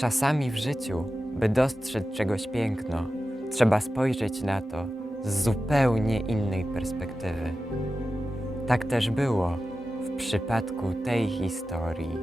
Czasami w życiu, by dostrzec czegoś piękno, trzeba spojrzeć na to z zupełnie innej perspektywy. Tak też było w przypadku tej historii.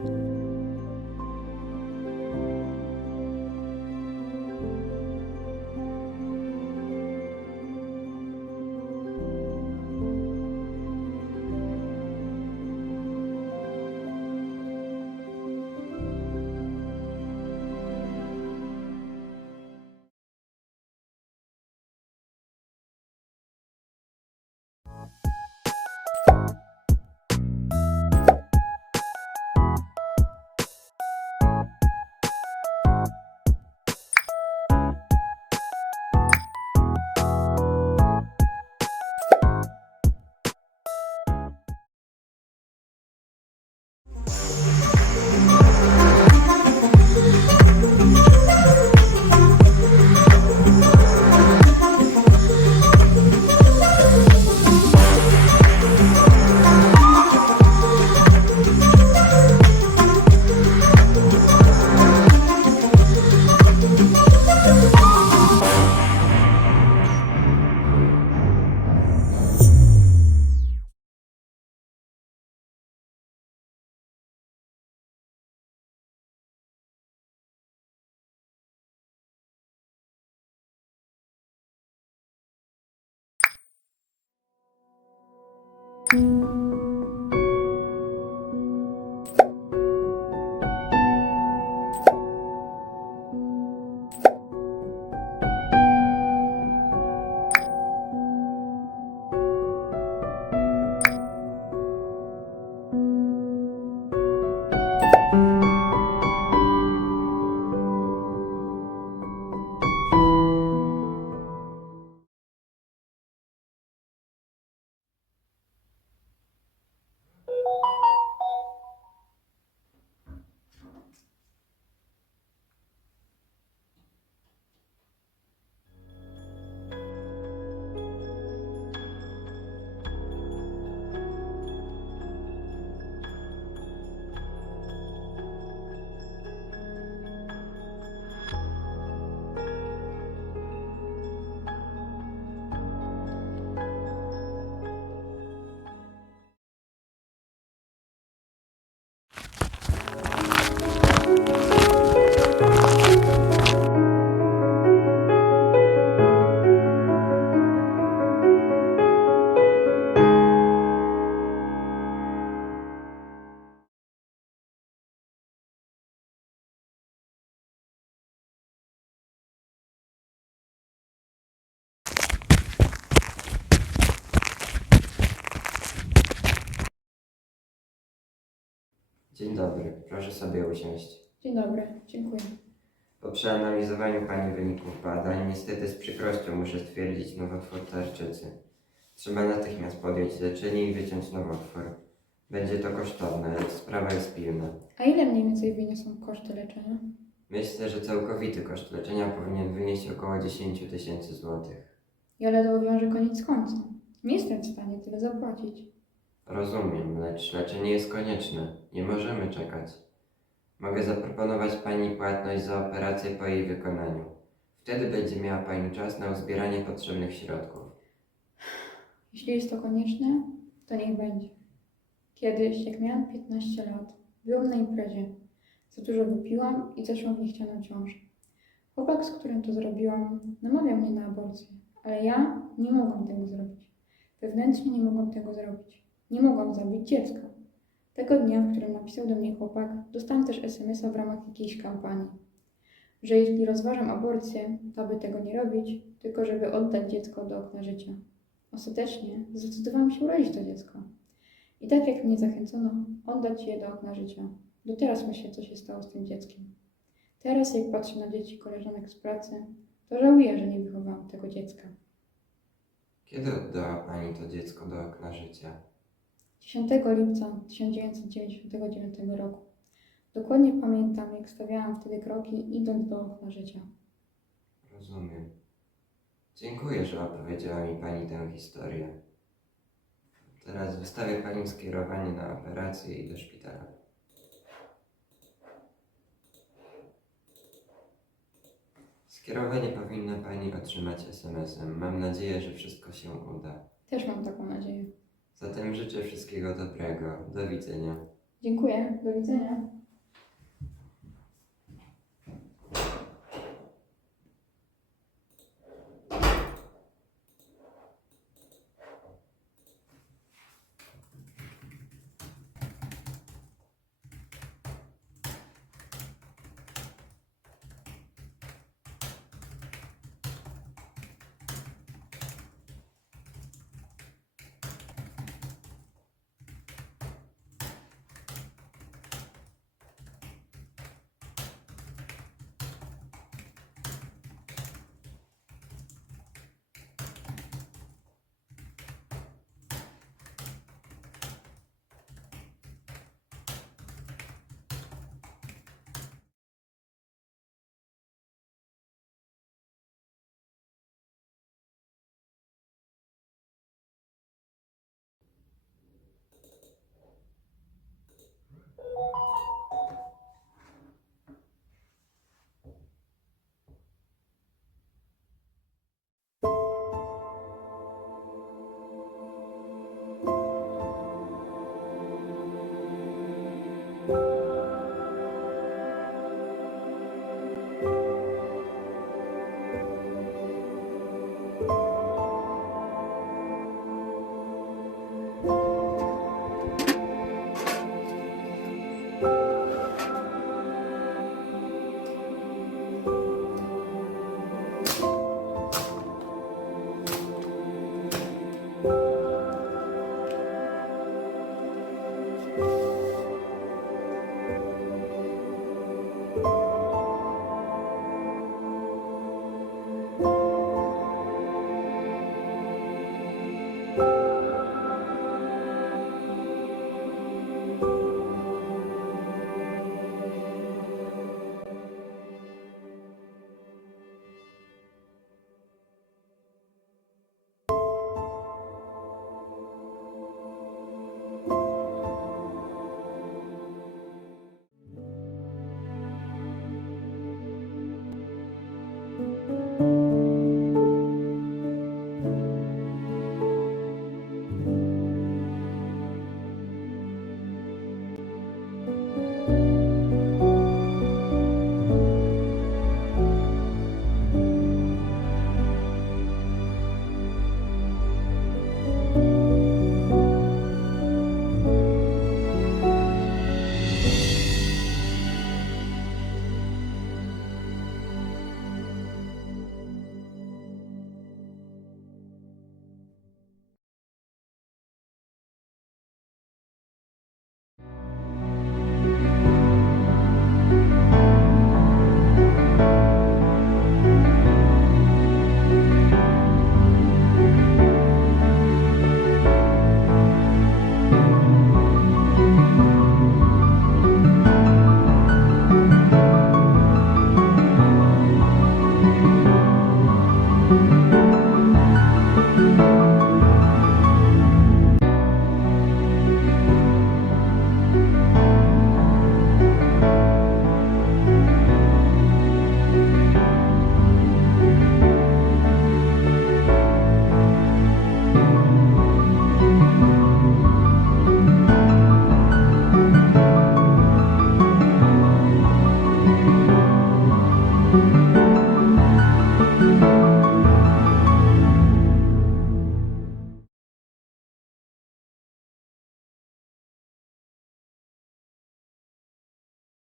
you Dzień dobry, proszę sobie usiąść. Dzień dobry, dziękuję. Po przeanalizowaniu Pani wyników badań, niestety z przykrością muszę stwierdzić nowotwór tarczycy. Trzeba natychmiast podjąć leczenie i wyciąć nowotwór. Będzie to kosztowne, lecz sprawa jest pilna. A ile mniej więcej wyniosą koszty leczenia? Myślę, że całkowity koszt leczenia powinien wynieść około 10 tysięcy złotych. Ja ledwo wiążę koniec z końcem. Nie jestem w stanie tyle zapłacić. Rozumiem, lecz leczenie jest konieczne. Nie możemy czekać. Mogę zaproponować Pani płatność za operację po jej wykonaniu. Wtedy będzie miała Pani czas na uzbieranie potrzebnych środków. Jeśli jest to konieczne, to niech będzie. Kiedyś, jak miałam 15 lat, byłam na imprezie. Za dużo wypiłam i zeszłam w niechcianą ciążę. Chłopak, z którym to zrobiłam, namawiał mnie na aborcję, ale ja nie mogłam tego zrobić. Wewnętrznie nie mogłam tego zrobić. Nie mogłam zabić dziecka. Tego dnia, w którym napisał do mnie chłopak, dostałam też SMS-a w ramach jakiejś kampanii, że jeśli rozważam aborcję, to aby tego nie robić, tylko żeby oddać dziecko do okna życia. Ostatecznie zdecydowałam się urodzić to dziecko. I tak jak mnie zachęcono, oddać je do okna życia. Do teraz myślę, co się stało z tym dzieckiem. Teraz, jak patrzę na dzieci koleżanek z pracy, to żałuję, że nie wychowałam tego dziecka. Kiedy oddała Pani to dziecko do okna życia? 10 lipca 1999 roku. Dokładnie pamiętam, jak stawiałam wtedy kroki, idąc do okna życia. Rozumiem. Dziękuję, że opowiedziała mi Pani tę historię. Teraz wystawię Pani skierowanie na operację i do szpitala. Skierowanie powinna Pani otrzymać SMS-em. Mam nadzieję, że wszystko się uda. Też mam taką nadzieję. Zatem życzę wszystkiego dobrego. Do widzenia. Dziękuję. Do widzenia.